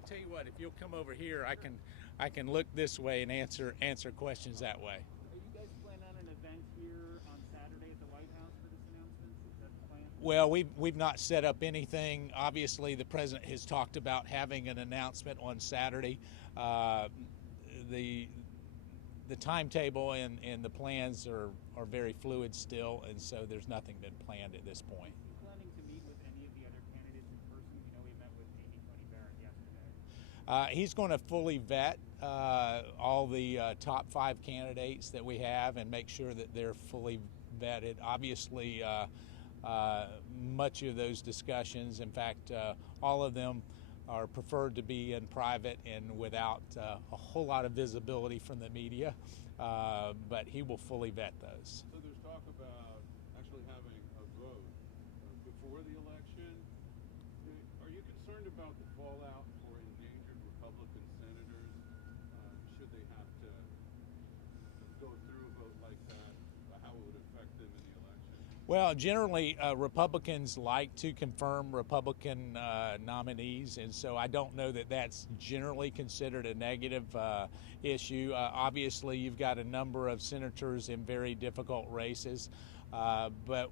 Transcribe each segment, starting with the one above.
I tell you what, if you'll come over here, I can look this way and answer questions that way. Are you guys planning on an event here on Saturday at the White House for this announcement? Is that the plan? Well, we've not set up anything. Obviously, the president has talked about having an announcement on Saturday. The timetable and the plans are very fluid still, and so there's nothing been planned at this point. Are you planning to meet with any of the other candidates in person? We know we met with Amy Coney Barrett yesterday. He's going to fully vet all the top 5 candidates that we have and make sure that they're fully vetted. Obviously, much of those discussions, in fact, all of them are preferred to be in private and without a whole lot of visibility from the media, but he will fully vet those. So there's talk about actually having a vote before the election. Are you concerned about the fallout for endangered Republican senators should they have to go through a vote like that, how it would affect them in the election? Well, generally, Republicans like to confirm Republican nominees, and so I don't know that that's generally considered a negative issue. Obviously, you've got a number of senators in very difficult races, but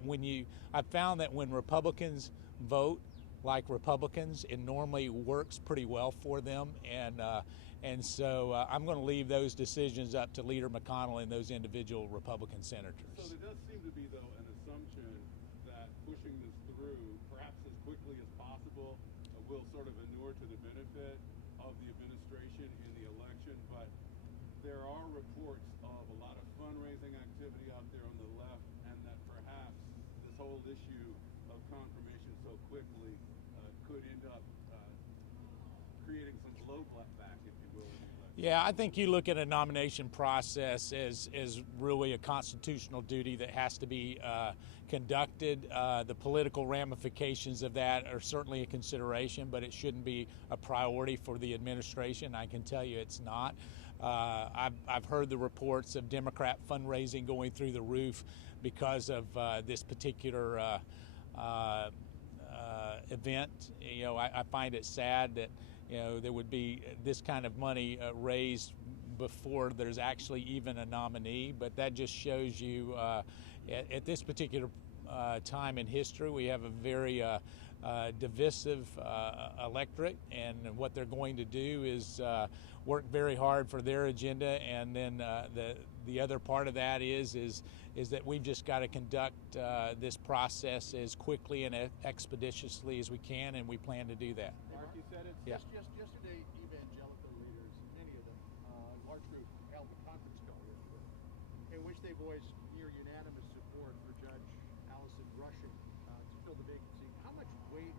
I've found that when Republicans vote like Republicans, it normally works pretty well for them, and so I'm going to leave those decisions up to Leader McConnell and those individual Republican senators. So there does seem to be, though, an assumption that pushing this through, perhaps as quickly as possible, will sort of inure to the benefit of the administration in the election. But there are reports of a lot of fundraising activity out there on the left, and that perhaps this whole issue of confirmation so quickly could end up creating some blowback, if you will. Yeah, I think you look at a nomination process as really a constitutional duty that has to be conducted. The political ramifications of that are certainly a consideration, but it shouldn't be a priority for the administration. I can tell you it's not. I've heard the reports of Democrat fundraising going through the roof because of this particular event. You know, I find it sad that there would be this kind of money raised before there's actually even a nominee, but that just shows you at this particular time in history we have a very divisive electorate, and what they're going to do is work very hard for their agenda, and then the other part of that is that we've just got to conduct this process as quickly and expeditiously as we can, and we plan to do that. Mark, you said it. Yeah. Just yesterday, evangelical leaders, many of them, a large group, held a conference call yesterday in which they voiced near unanimous support for Judge Allison Rushing to fill the vacancy. How much weight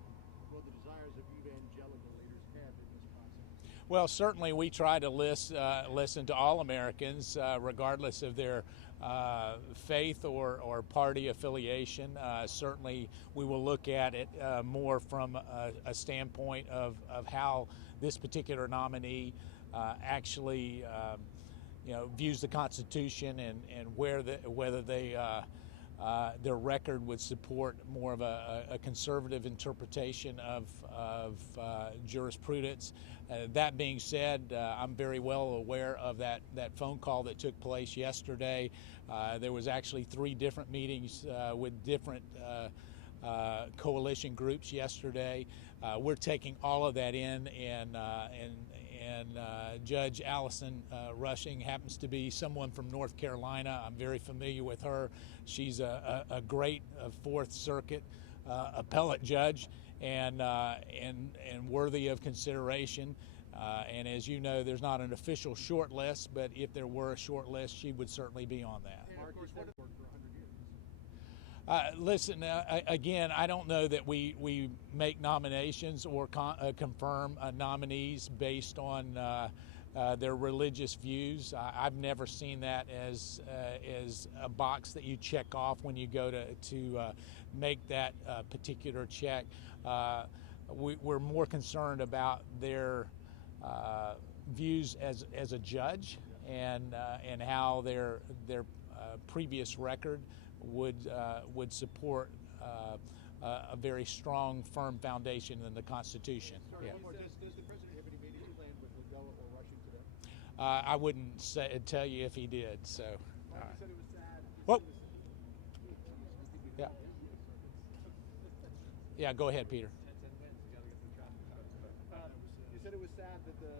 will the desires of evangelical leaders have in this process? Well, certainly we try to listen to all Americans, regardless of their faith or party affiliation. Certainly we will look at it more from a standpoint of how this particular nominee actually views the Constitution and whether they their record would support more of a conservative interpretation of jurisprudence. That being said, I'm very well aware of that phone call that took place yesterday. There was actually 3 different meetings with different coalition groups yesterday. We're taking all of that in, and Judge Allison Rushing happens to be someone from North Carolina. I'm very familiar with her. She's a great Fourth Circuit appellate judge, and worthy of consideration. And as you know, there's not an official short list, but if there were a short list, she would certainly be on that. And of course, that worked for 100 years. Listen, again, I don't know that we make nominations or confirm nominees based on their religious views. I've never seen that as a box that you check off when you go to make that particular check. We're more concerned about their views as a judge and how their previous record would support a very strong, firm foundation in the Constitution. Sorry, yeah. Does the president have any I wouldn't tell you if he did. So, Well, you said it was sad. Whoa. Yeah. Yeah. Go ahead, Peter. You said it was sad that the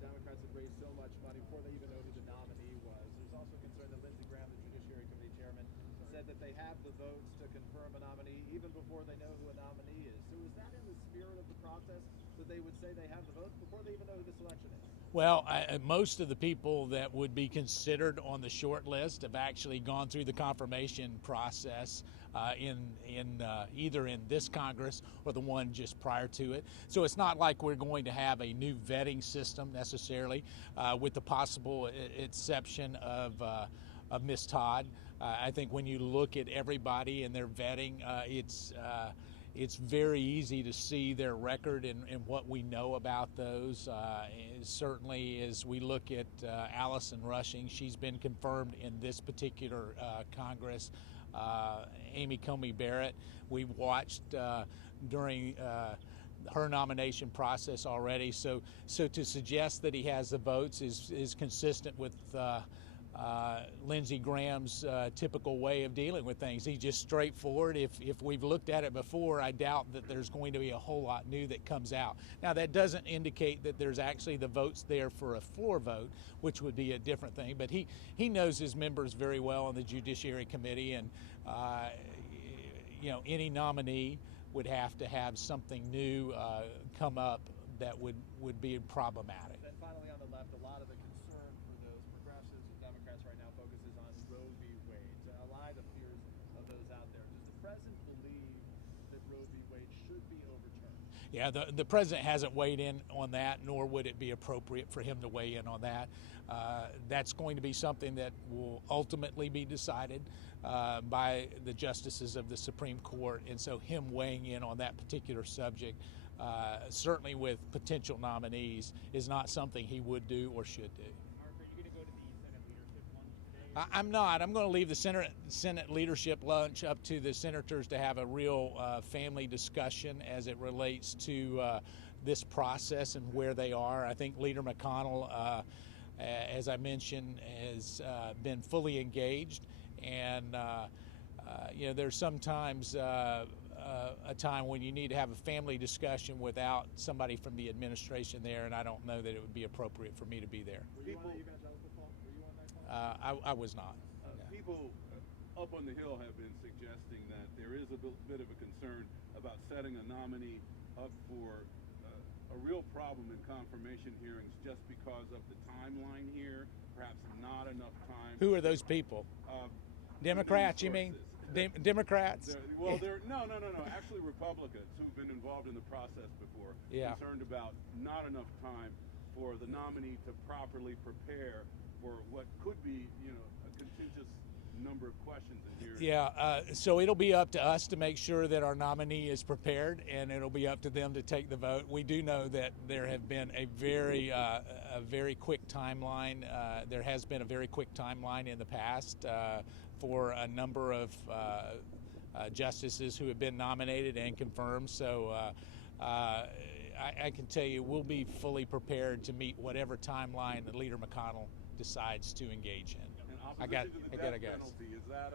Democrats had raised so much money before they even know who the nominee was. There's also concern that Lindsey Graham, the Judiciary Committee chairman, said that they have the votes to confirm a nominee even before they know who a nominee is. So is that in the spirit of the process that they would say they have the votes before they even know who this election is? Well, most of the people that would be considered on the short list have actually gone through the confirmation process in either in this Congress or the one just prior to it. So it's not like we're going to have a new vetting system necessarily, with the possible exception of Ms. Todd. I think when you look at everybody and their vetting, it's very easy to see their record and what we know about those. Certainly, as we look at Allison Rushing, she's been confirmed in this particular Congress. Amy Coney Barrett, we watched during her nomination process already. So to suggest that he has the votes is consistent with Lindsey Graham's typical way of dealing with things. He's just straightforward. If we've looked at it before, I doubt that there's going to be a whole lot new that comes out. Now, that doesn't indicate that there's actually the votes there for a floor vote, which would be a different thing. But he knows his members very well on the Judiciary Committee, and any nominee would have to have something new come up that would be problematic. Then finally, on the left, a lot of the concern for those progressives and Democrats right now focuses on Roe v. Wade to allay the fears of those out there. Does the president believe that Roe v. Wade should be overturned? Yeah, the president hasn't weighed in on that, nor would it be appropriate for him to weigh in on that. That's going to be something that will ultimately be decided by the justices of the Supreme Court, and so him weighing in on that particular subject, certainly with potential nominees, is not something he would do or should do. Mark, are you going to go to the Senate leadership lunch today? I'm not. I'm going to leave the Senate leadership lunch up to the senators to have a real family discussion as it relates to this process and where they are. I think Leader McConnell, as I mentioned, has been fully engaged, and there's sometimes a time when you need to have a family discussion without somebody from the administration there, and I don't know that it would be appropriate for me to be there. Were you on that Evangelical call? Were you on that call? I was not. People up on the Hill have been suggesting that there is a bit of a concern about setting a nominee up for a real problem in confirmation hearings just because of the timeline here, perhaps not enough time. Who are those people? Democrats, you mean? Democrats? No. Actually, Republicans who've been involved in the process before, concerned about not enough time for the nominee to properly prepare for what could be, a contentious number of questions in here. Yeah, so it'll be up to us to make sure that our nominee is prepared, and it'll be up to them to take the vote. We do know that there have been a very quick timeline. There has been a very quick timeline in the past for a number of justices who have been nominated and confirmed. So I can tell you we'll be fully prepared to meet whatever timeline that Leader McConnell decides to engage in. And opposition to the death penalty, is that